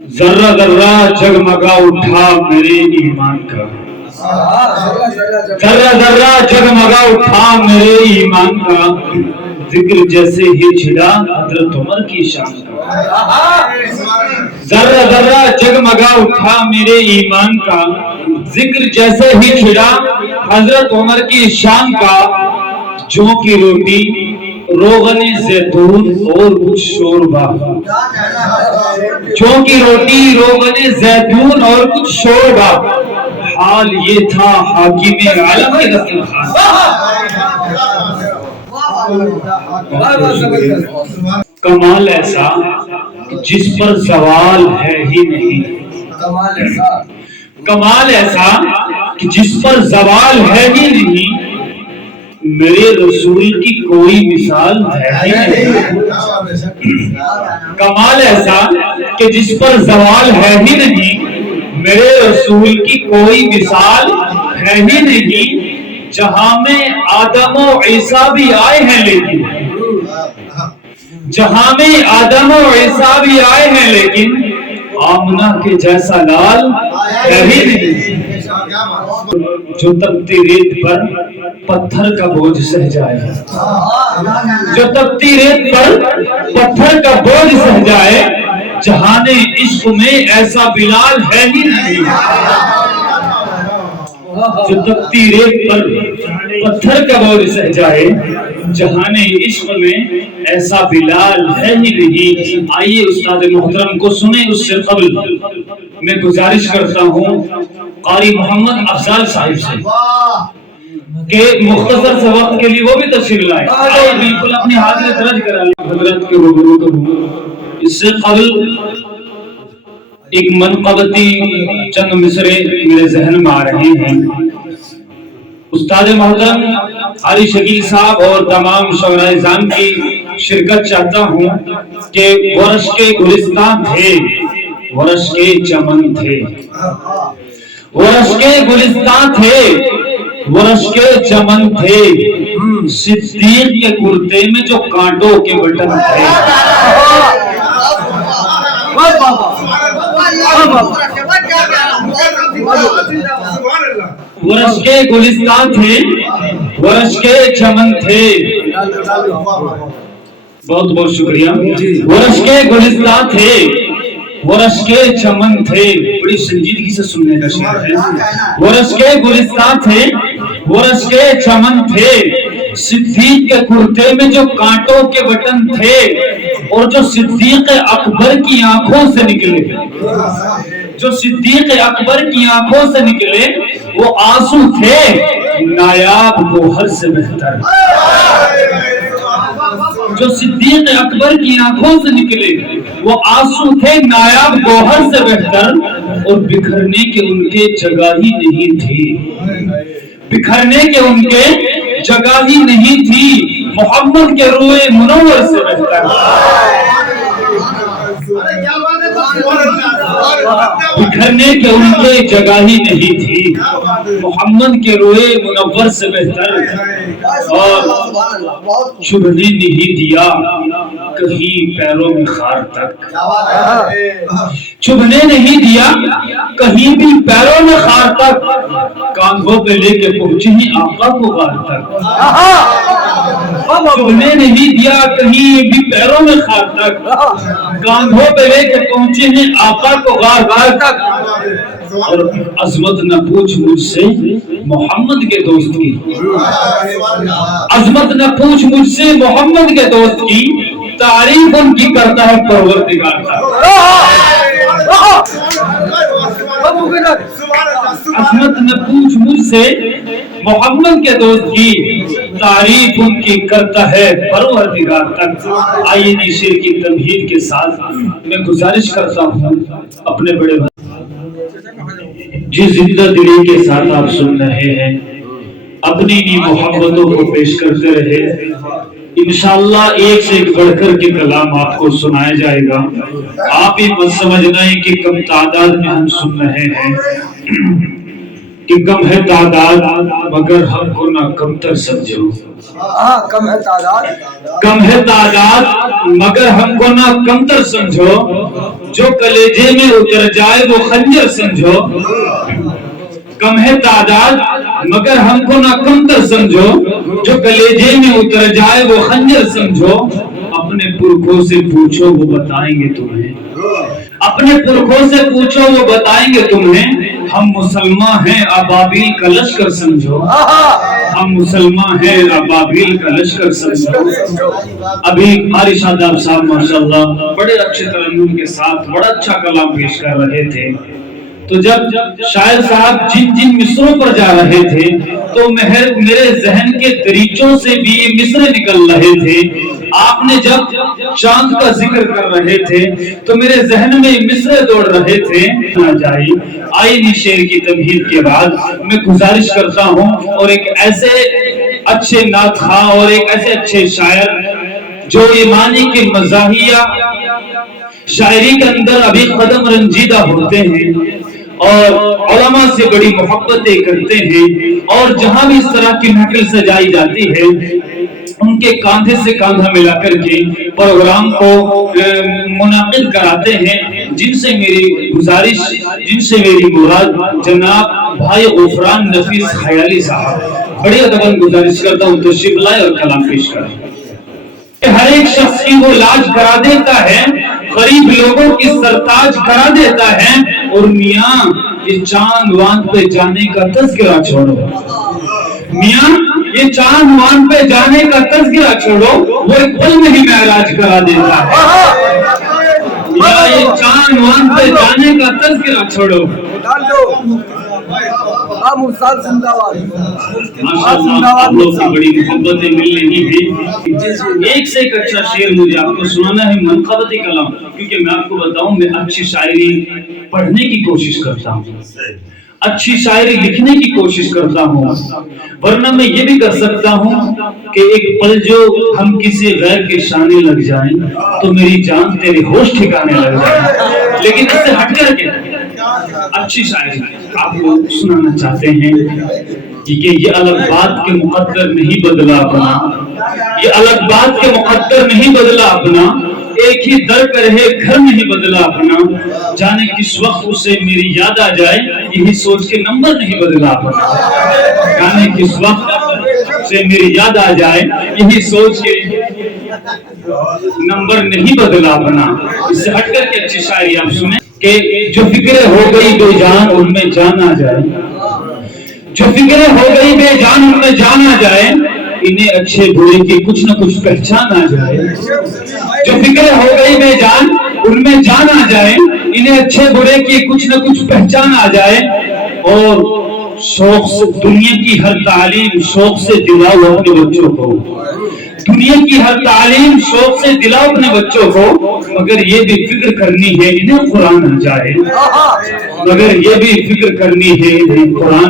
ذرہ ذرہ جگمگا اٹھا میرے ایمان کا، ذرہ ذرہ جگمگا اٹھا میرے ایمان کا، ذکر جیسے ہی چھڑا حضرت عمر کی شان کا، ذرہ ذرہ جگمگا اٹھا میرے ایمان کا، ذکر جیسے ہی چھڑا حضرت عمر کی شان کا، جو کی روٹی روغن زیتون اور کچھ شوربہ، جو کی روٹی روغن زیتون اور کچھ شوربہ، حال یہ تھا حاکم عالم کے رسول خان۔ کمال ایسا جس پر زوال ہے ہی نہیں، کمال ایسا کہ جس پر زوال ہے ہی نہیں، میرے رسول کی کوئی مثال ہے ہی نہیں، کمال ایسا کہ جس پر زوال ہے ہی نہیں، میرے رسول کی کوئی مثال ہے ہی نہیں، جہاں میں آدم و عیسیٰ بھی آئے ہیں لیکن، جہاں میں آدم و عیسیٰ بھی آئے ہیں لیکن، آمنہ کے جیسا لال ہے ہی نہیں، جو تپتی ریت پر پتھر کا بوجھ سہ جائے، جو تپتی ریت پر پتھر کا بوجھ سہ جائے، جہان عشق میں ایسا بلال ہے ہی نہیں، جو تپتی ریت پر پتھر کا بوجھ سہ جائے، جہان عشق میں ایسا بلال ہے ہی نہیں۔ آئیے استاد محترم کو سنیں، اس سے قبل میں گزارش کرتا ہوں قاری محمد افضال صاحب سے کہ مختصر سے وقت کے لیے وہ بھی تشریف لائے، آئیے بالکل اپنی حاضر درج کرا لیں، حضرت کے روبرو کروں۔ اس سے قبل ایک منقبتی چند مصرے میرے ذہن میں آ رہے ہیں۔ استاد محترم علی شکیل صاحب اور تمام شعراء اذان کی شرکت چاہتا ہوں کہ ورش کے گلستان تھے، ورش کے چمن تھے، ورش کے گلستان تھے، ورش کے چمن تھے، صدیق کے کرتے میں جو کانٹوں کے بٹن تھے، ورش کے گلستان تھے، ورش کے چمن تھے، بہت بہت شکریہ۔ ورش کے گلستان تھے، ورش کے چمن تھے، بڑی سنجیدگی سے سننے کا شعر ہے۔ ورش کے گلستان تھے، ورش کے چمن تھے، صدیق کے کرتے میں جو کانٹوں کے بٹن تھے، اور جو صدیق اکبر کی آنکھوں سے نکلے، جو صدیق اکبر کی آنکھوں سے نکلے، وہ آنسو تھے نایاب گوہر سے بہتر، جو صدیق اکبر کی آنکھوں سے نکلے وہ آنسو تھے نایاب گوہر سے بہتر، اور بکھرنے کے ان کے جگہ ہی نہیں تھی، بکھرنے کے ان کے جگہ ہی نہیں تھی، محمد کے روئے منور سے بہتر، بکھرنے کے ان کے جگہ ہی نہیں تھی، محمد کے روئے منور سے بہتر، اور چبھنے نہیں دیا کہیں پیروں میں خار تک، چبھنے نہیں دیا کہیں بھی پیروں میں خار تک، کاندھوں پہ لے کے پہنچے ہی آقا کو غار تک، چبھنے نہیں دیا کہیں بھی پیروں میں خار تک، کاندھوں پہ لے کے پہنچے ہیں آقا کو غار تک، اور عظمت نہ پوچھ مجھ سے محمد کے دوست کی، عظمت نہ پوچھ مجھ سے محمد کے دوست کی، تعریف ان کی کرتا ہے پروردگار کا، عظمت نہ پوچھ مجھ سے محمد کے دوست کی، تعریف ان کی کرتا ہے پروردگار تک۔ آئیے شعر کی تمہید کے ساتھ میں گزارش کرتا ہوں اپنے بڑے بھائی جس زندہ دلی کے ساتھ آپ سن رہے ہیں، اپنی محبتوں کو پیش کرتے رہے، انشاءاللہ ایک سے ایک بڑھ کر کے کلام آپ کو سنایا جائے گا۔ آپ ہی مت سمجھنا ہے کہ کم تعداد میں ہم سن رہے ہیں، کہ کم ہے تعداد مگر ہم کو نہ کمتر سمجھو۔ کم ہے تعداد کم ہے تعداد مگر ہم کو نہ کمتر سمجھو، جو کلیجے میں اتر جائے وہ خنجر سمجھو۔ کم ہے تعداد مگر ہم کو نہ کمتر سمجھو، جو کلیجے میں اتر جائے وہ خنجر سمجھو۔ اپنے پرکھوں سے پوچھو وہ بتائیں گے تمہیں، اپنے پرکھوں سے پوچھو وہ بتائیں گے تمہیں۔ ہم مسلمان ہیں ابابیل کا لشکر سمجھو، ہم مسلمان ہیں ابابیل کا لشکر سمجھو۔ ابھی قاری شاداب صاحب ماشاءاللہ بڑے اچھے ترنم کے ساتھ بڑا اچھا کلام پیش کر رہے تھے، تو جب شاعر صاحب جن جن مصروں پر جا رہے تھے تو میرے ذہن کے دریچوں سے بھی یہ مصرے نکل رہے تھے۔ آپ نے جب چاند کا ذکر کر رہے تھے تو میرے ذہن میں مصرے دوڑ رہے تھے۔ آئینی شعر کی تمہید کے بعد میں گزارش کرتا ہوں اور ایک ایسے اچھے نعت خواں اور ایک ایسے اچھے شاعر جو ایمانی کے مزاحیہ شاعری کے اندر ابھی قدم رنجیدہ ہوتے ہیں اور علماء سے بڑی محبتیں کرتے ہیں، اور جہاں بھی اس طرح کی محفل سجائی جاتی ہے ان کے کاندھے سے کاندھا ملا کر کے پروگرام کو منعقد کراتے ہیں، جن سے میری گزارش، جن سے میری مراد جناب بھائی غفران نفیس خیالی صاحب، بڑی ادباً گزارش کرتا ہوں تشریف لائے اور کلام پیش کریں۔ ہر ایک شخص کی وہ لاج کرا دیتا ہے، غریب لوگوں کی سرتاج کرا دیتا ہے، اور میاں یہ چاند وان پہ جانے کا تذکرہ چھوڑو، میاں یہ چاند وان پہ جانے کا تذکرہ چھوڑو، وہ ایک پل میں ہی معراج کرا دیتا ہے۔ میاں یہ چاند وان پہ جانے کا تذکرہ چھوڑو۔ آپ لوگ کی بڑی محبتیں مل رہی ہیں۔ ایک سے ایک اچھا شعر مجھے آپ کو سنانا ہے، منقبت کلام، کیونکہ میں آپ کو بتاؤں میں اچھی شاعری پڑھنے کی کوشش کرتا ہوں، اچھی شاعری لکھنے کی کوشش کرتا ہوں، ورنہ میں یہ بھی کر سکتا ہوں کہ ایک پل جو ہم کسی غیر کے شانے لگ جائیں تو میری جان تیرے ہوش ٹھکانے لگ جائیں، لیکن اس سے ہٹ کر کے اچھی شاعری آپ لوگ سنانا چاہتے ہیں کہ یہ الگ بات کے مقدر نہیں بدلا اپنا، یہ الگ بات کے مقدر نہیں بدلا اپنا، ایک ہی در پہ رہے گھر نہیں بدلا اپنا، جانے کس وقت اسے میری یاد آ جائے یہی سوچ کے نمبر نہیں بدلا اپنا، جانے کس وقت سے میری یاد آ جائے یہی سوچ کے نمبر نہیں بدلا اپنا۔ اس سے ہٹ کر کے اچھی شاعری آپ سنیں کہ جو فکریں ہو گئی بے جان ان میں جان آ جائے، جو فکریں ہو گئی بے جان ان میں جان آ جائے، انہیں اچھے برے کی کچھ نہ کچھ پہچان آ جائے، جو فکریں ہو گئی بے جان ان میں جان آ جائے، انہیں اچھے برے کی کچھ نہ کچھ پہچان آ جائے، اور شوق سے دنیا کی ہر تعلیم شوق سے دلاؤ اپنے بچوں کو، دنیا کی ہر تعلیم شوق سے دلاؤ اپنے بچوں کو، مگر یہ بھی فکر کرنی ہے انہیں قرآن آ جائے، مگر یہ بھی فکر کرنی ہے انہیں قرآن